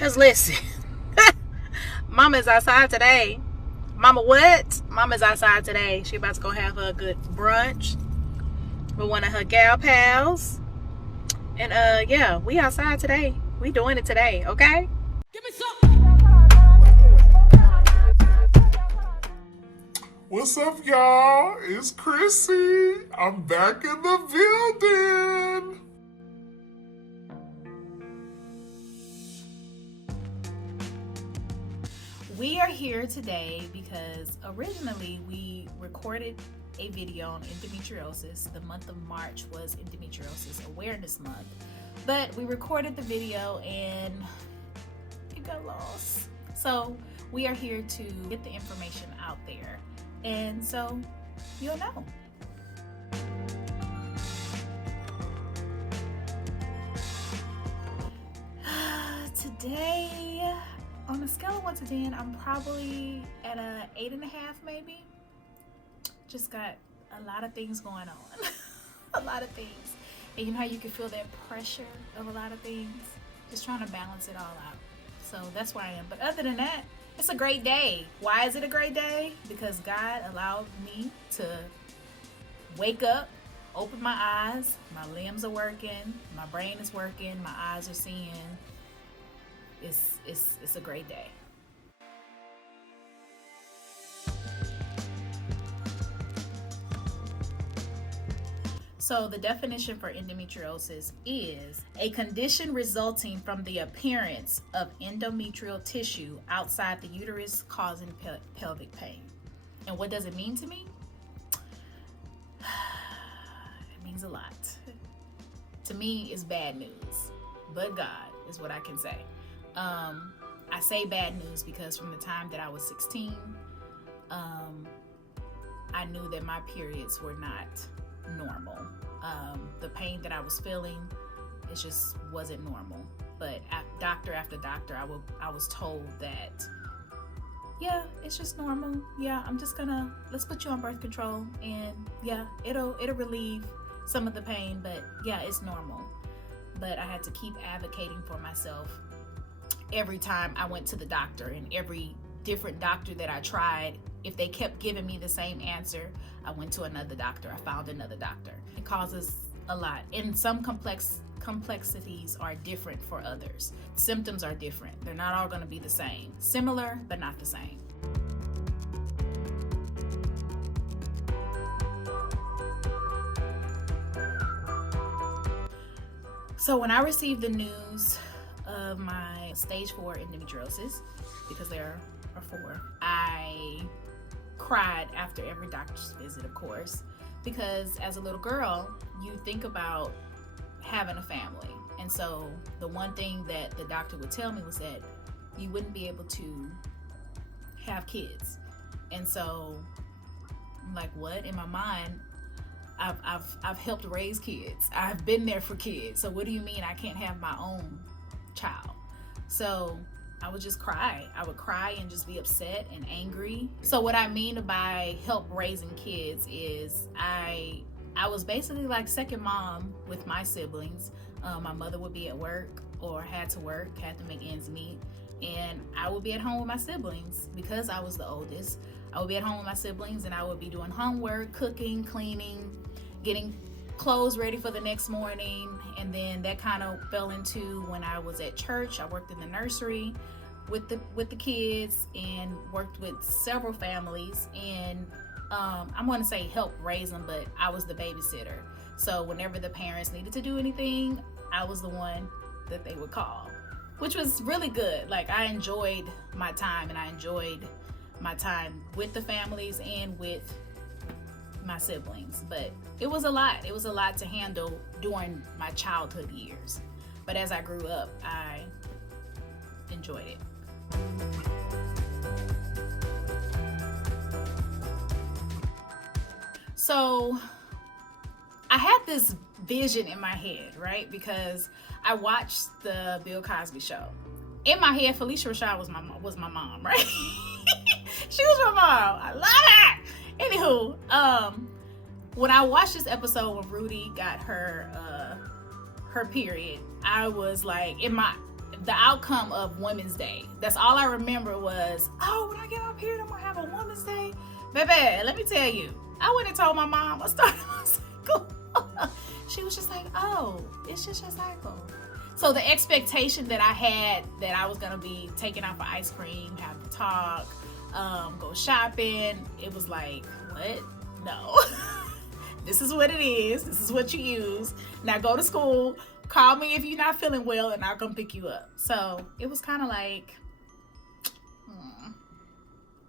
Cause listen, Mama's outside today. Mama what? Mama's outside today. She about to go have her a good brunch with one of her gal pals. And yeah, we outside today. We doing it today, okay? Give me some. What's up, y'all? It's Chrissy. I'm back in the building. We are here today because originally we recorded a video on endometriosis. The month of March was Endometriosis Awareness Month. But we recorded the video and it got lost. So we are here to get the information out there. And so you'll know. Today, on a scale of 1 to 10, I'm probably at a 8.5 maybe. Just got a lot of things going on. A lot of things. And you know how you can feel that pressure of a lot of things? Just trying to balance it all out. So that's where I am. But other than that, it's a great day. Why is it a great day? Because God allowed me to wake up, open my eyes, my limbs are working, my brain is working, my eyes are seeing. It's a great day. So the definition for endometriosis is a condition resulting from the appearance of endometrial tissue outside the uterus causing pelvic pain. And what does it mean to me? It means a lot. To me, it's bad news, but God is what I can say. I say bad news because from the time that I was 16, I knew that my periods were not normal. The pain that I was feeling, it just wasn't normal. But doctor after doctor, I was told that, yeah, it's just normal. Yeah, let's put you on birth control, and yeah, it'll relieve some of the pain, but yeah, it's normal. But I had to keep advocating for myself every time I went to the doctor, and every different doctor that I tried, if they kept giving me the same answer, I went to another doctor. I found another doctor. It causes a lot, and some complexities are different for others. Symptoms are different. They're not all going to be the same. Similar, but not the same. So when I received the news of my stage 4 endometriosis, because there are 4, I cried after every doctor's visit, of course, because as a little girl, you think about having a family. And so the one thing that the doctor would tell me was that you wouldn't be able to have kids. And so I'm like, what? In my mind, I've helped raise kids. I've been there for kids. So what do you mean I can't have my own child? So I would just cry. I would cry and just be upset and angry. So what I mean by help raising kids is I was basically like second mom with my siblings. My mother would be at work or had to make ends meet. And I would be at home with my siblings because I was the oldest. I would be at home with my siblings and I would be doing homework, cooking, cleaning, getting clothes ready for the next morning. And then that kind of fell into when I was at church. I worked in the nursery with the kids and worked with several families, and I'm going to say help raise them, but I was the babysitter. So whenever the parents needed to do anything, I was the one that they would call, which was really good. Like, I enjoyed my time, and I enjoyed my time with the families and with my siblings. But it was a lot. It was a lot to handle during my childhood years. But as I grew up, I enjoyed it. So I had this vision in my head, right? Because I watched the Bill Cosby show. In my head, Felicia Rashad was my mom, right? She was my mom. I love her. Anywho, when I watched this episode when Rudy got her period, I was like, the outcome of Women's Day. That's all I remember was, oh, when I get up here, I'm gonna have a Women's Day. Baby, let me tell you, I went and told my mom I started my cycle. She was just like, oh, it's just your cycle. So the expectation that I had that I was gonna be taken out for ice cream, have the talk, go shopping, it was like, what? No. This is what it is. This is what you use. Now go to school. Call me if you're not feeling well, and I'll come pick you up. So it was kind of like,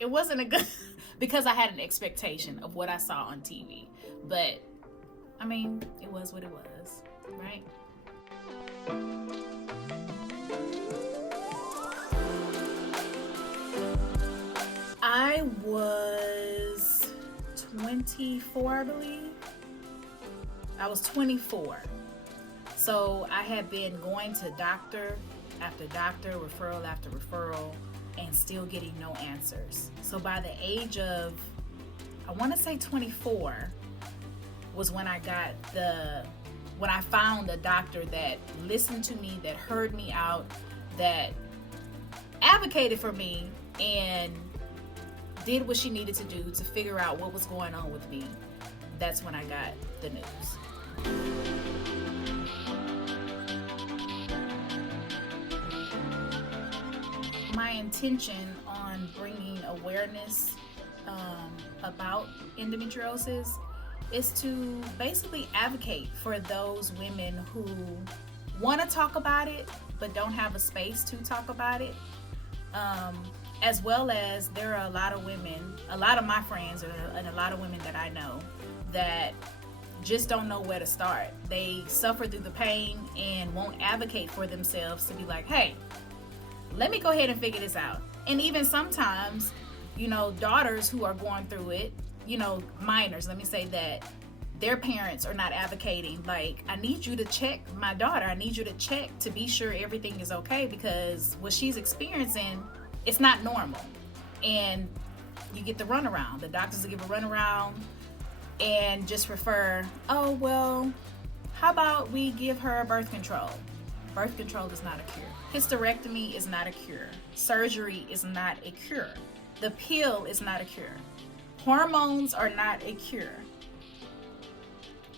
it wasn't a good, because I had an expectation of what I saw on TV. But I mean, it was what it was, right? I was 24, I believe. I was 24. So I had been going to doctor after doctor, referral after referral, and still getting no answers. So by the age of, I want to say 24, was when I found a doctor that listened to me, that heard me out, that advocated for me, and did what she needed to do to figure out what was going on with me. That's when I got the news. My intention on bringing awareness about endometriosis is to basically advocate for those women who want to talk about it but don't have a space to talk about it. As well as there are a lot of women, a lot of my friends and a lot of women that I know that just don't know where to start. They suffer through the pain and won't advocate for themselves to be like, hey, let me go ahead and figure this out. And even sometimes, daughters who are going through it, minors, let me say that, their parents are not advocating, like, I need you to check my daughter. I need you to check to be sure everything is okay, because what she's experiencing, it's not normal. And you get the runaround. The doctors will give a runaround and just refer, oh, well, how about we give her birth control? Birth control is not a cure. Hysterectomy is not a cure. Surgery is not a cure. The pill is not a cure. Hormones are not a cure.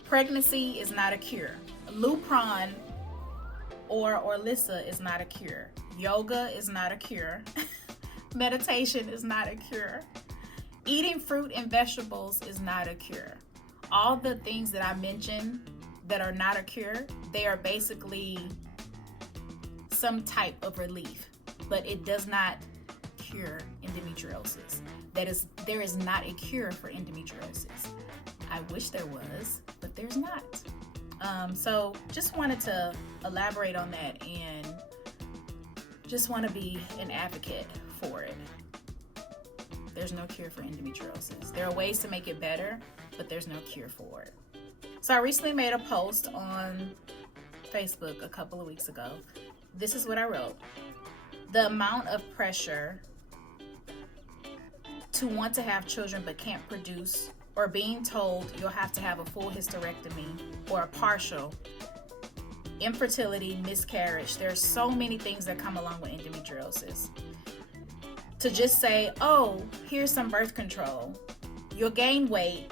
Pregnancy is not a cure. Lupron or Orlissa is not a cure. Yoga is not a cure. Meditation is not a cure. Eating fruit and vegetables is not a cure. All the things that I mentioned that are not a cure, they are basically some type of relief, but it does not cure endometriosis. There is not a cure for endometriosis. I wish there was, but there's not. So just wanted to elaborate on that and just want to be an advocate for it. There's no cure for endometriosis. There are ways to make it better, but there's no cure for it. So I recently made a post on Facebook a couple of weeks ago. This is what I wrote. The amount of pressure to want to have children but can't produce, or being told you'll have to have a full hysterectomy or a partial, infertility, miscarriage. There's so many things that come along with endometriosis. To just say, oh, here's some birth control, you'll gain weight,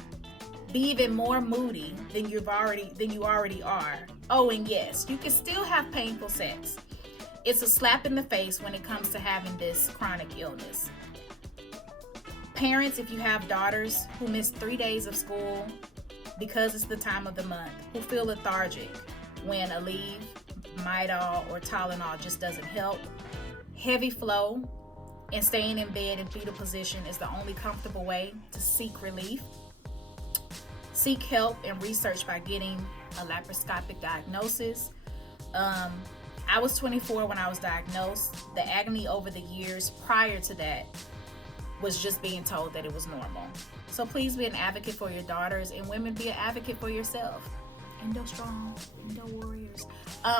be even more moody than you already are. Oh, and yes, you can still have painful sex. It's a slap in the face when it comes to having this chronic illness. Parents, if you have daughters who miss 3 days of school because it's the time of the month, who feel lethargic when Aleve, Midol, or Tylenol just doesn't help, heavy flow and staying in bed in fetal position is the only comfortable way to seek relief. Seek help and research by getting a laparoscopic diagnosis. I was 24 when I was diagnosed. The agony over the years prior to that was just being told that it was normal. So please be an advocate for your daughters, and women, be an advocate for yourself. Endo strong, Endo warriors.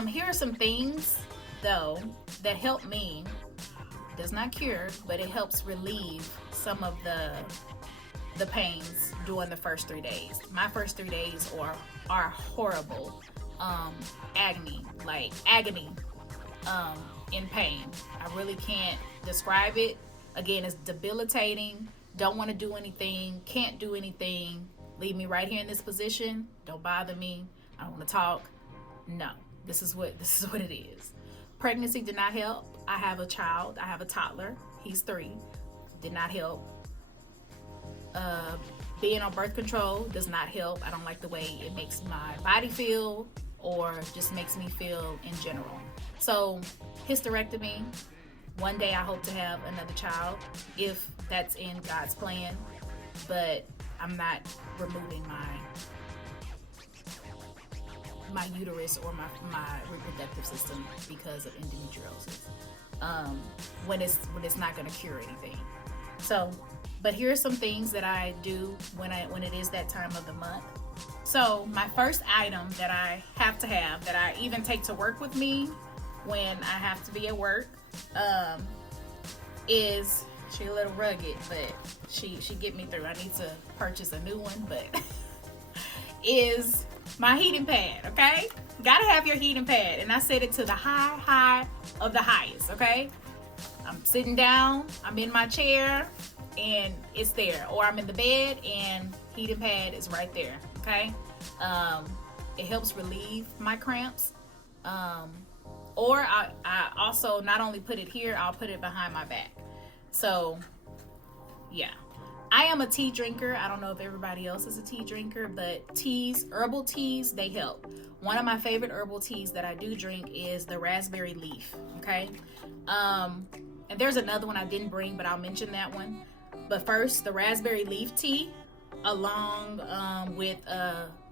Here are some things though that help me. Does not cure, but it helps relieve some of the pains during the first 3 days. My first 3 days are horrible. Agony. in pain. I really can't describe it. Again, it's debilitating. Don't want to do anything, can't do anything. Leave me right here in this position. Don't bother me. I don't want to talk. No, this is what it is. Pregnancy did not help. I have a child. I have a toddler. He's 3. Did not help. Being on birth control does not help. I don't like the way it makes my body feel, or just makes me feel in general. So hysterectomy. One day I hope to have another child, if that's in God's plan, but I'm not removing my uterus or my reproductive system because of endometriosis, when it's not going to cure anything. So, but here are some things that I do when it is that time of the month. So my first item that I have to have, that I even take to work with me when I have to be at work, is, she a little rugged, but she get me through. I need to purchase a new one, but is my heating pad. Okay, gotta have your heating pad, and I set it to the high of the highest. Okay, I'm sitting down, I'm in my chair, and it's there, or I'm in the bed and heating pad is right there. Okay, it helps relieve my cramps. Or I also not only put it here, I'll put it behind my back. So, yeah. I am a tea drinker. I don't know if everybody else is a tea drinker, but teas, herbal teas, they help. One of my favorite herbal teas that I do drink is the raspberry leaf, okay? And there's another one I didn't bring, but I'll mention that one. But first, the raspberry leaf tea, along with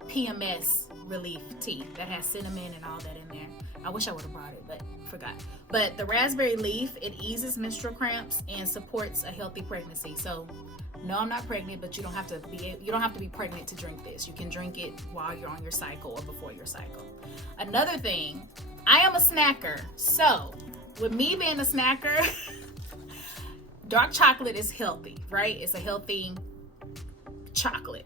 PMS relief tea that has cinnamon and all that in there. I wish I would have brought it, but forgot. But the raspberry leaf, it eases menstrual cramps and supports a healthy pregnancy. So, no, I'm not pregnant, but you don't have to be pregnant to drink this. You can drink it while you're on your cycle or before your cycle. Another thing, I am a snacker. So, with me being a snacker, dark chocolate is healthy, right? It's a healthy chocolate.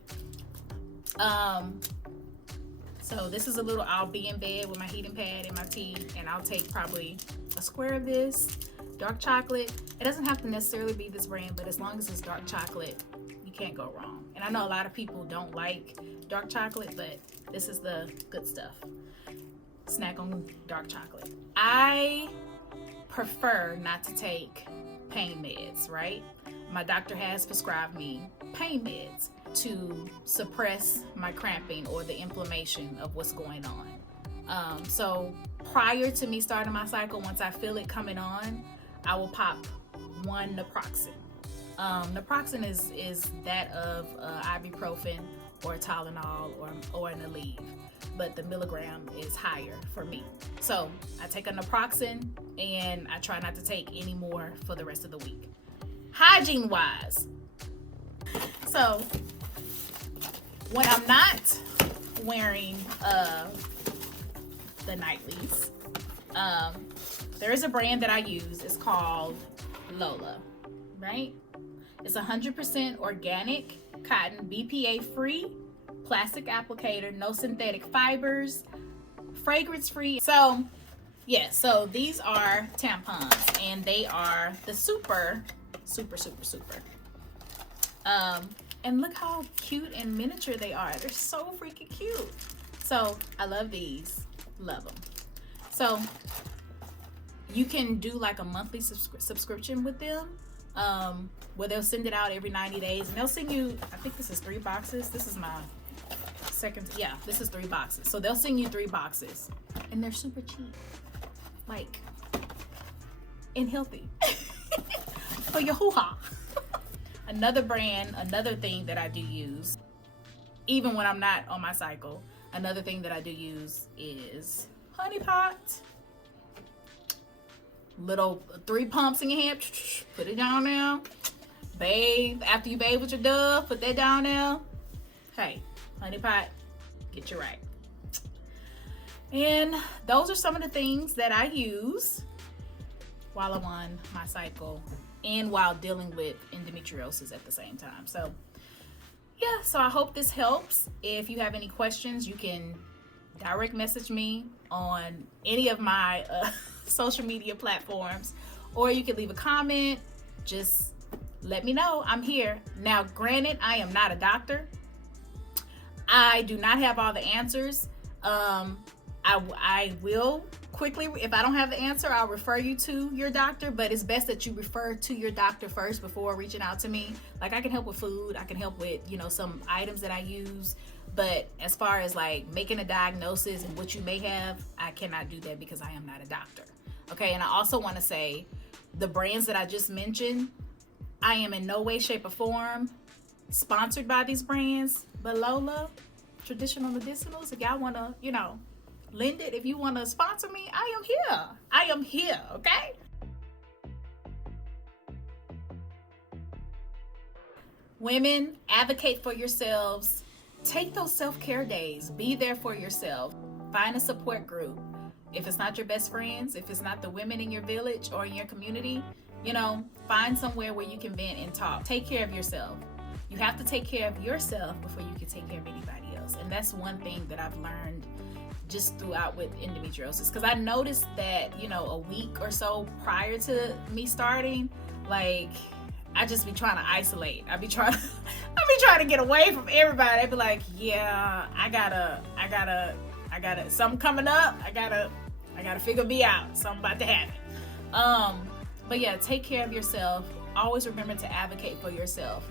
So this is a little, I'll be in bed with my heating pad and my tea, and I'll take probably a square of this dark chocolate. It doesn't have to necessarily be this brand, but as long as it's dark chocolate, you can't go wrong. And I know a lot of people don't like dark chocolate, but this is the good stuff. Snack on dark chocolate. I prefer not to take pain meds, right? My doctor has prescribed me pain meds to suppress my cramping or the inflammation of what's going on. So prior to me starting my cycle, once I feel it coming on, I will pop one naproxen. Naproxen is that of ibuprofen or Tylenol or an Aleve, but the milligram is higher for me. So I take a naproxen, and I try not to take any more for the rest of the week. Hygiene wise, so when I'm not wearing the nightlies, there is a brand that I use. It's called Lola, right? It's 100% organic cotton, BPA free, plastic applicator, no synthetic fibers, fragrance free. So yeah, so these are tampons, and they are the super. And look how cute and miniature they are. They're so freaking cute. So I love these. Love them. So you can do like a monthly subscription with them, where they'll send it out every 90 days. And they'll send you, I think this is 3 boxes. This is my second. Yeah, this is 3 boxes. So they'll send you 3 boxes. And they're super cheap. Like, and healthy. For your hoo-ha. Another brand, another thing that I do use, even when I'm not on my cycle, another thing that I do use is Honey Pot. Little 3 pumps in your hand, put it down there. Bathe, after you bathe with your Dove, put that down there. Hey, Honey Pot, get you right. And those are some of the things that I use while I'm on my cycle and while dealing with endometriosis at the same time. So yeah, so I hope this helps. If you have any questions, you can direct message me on any of my social media platforms, or you can leave a comment. Just let me know. I'm here. Now, granted, I am not a doctor. I do not have all the answers. I will quickly, if I don't have the answer, I'll refer you to your doctor, but it's best that you refer to your doctor first before reaching out to me. Like, I can help with food, I can help with, some items that I use, but as far as like making a diagnosis and what you may have, I cannot do that because I am not a doctor. Okay, and I also want to say the brands that I just mentioned, I am in no way, shape, or form sponsored by these brands, but Lola, Traditional Medicinals, if y'all want to, lend it, if you want to sponsor me, I am here, okay? Women, advocate for yourselves. Take those self-care days. Be there for yourself. Find a support group. If it's not your best friends, if it's not the women in your village or in your community, find somewhere where you can vent and talk. Take care of yourself. You have to take care of yourself before you can take care of anybody else. And that's one thing that I've learned just throughout with endometriosis. Because I noticed that, a week or so prior to me starting, like, I just be trying to isolate. I be trying to get away from everybody. I'd be like, yeah, I gotta, something coming up. I gotta figure me out. Something about to happen. But yeah, take care of yourself. Always remember to advocate for yourself.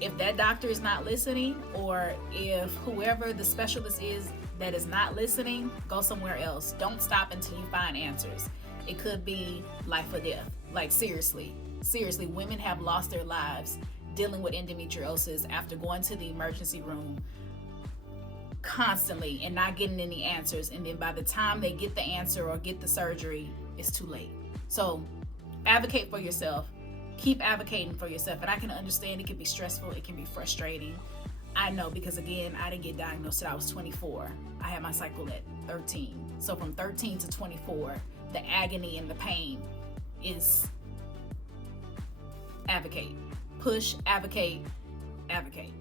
If that doctor is not listening, or if whoever the specialist is that is not listening, go somewhere else. Don't stop until you find answers. It could be life or death. Like, seriously, women have lost their lives dealing with endometriosis after going to the emergency room constantly and not getting any answers. And then by the time they get the answer or get the surgery, it's too late. So advocate for yourself. Keep advocating for yourself. And I can understand it can be stressful. It can be frustrating. I know, because again, I didn't get diagnosed till I was 24. I had my cycle at 13. So from 13 to 24, the agony and the pain is advocate. Push, advocate, advocate.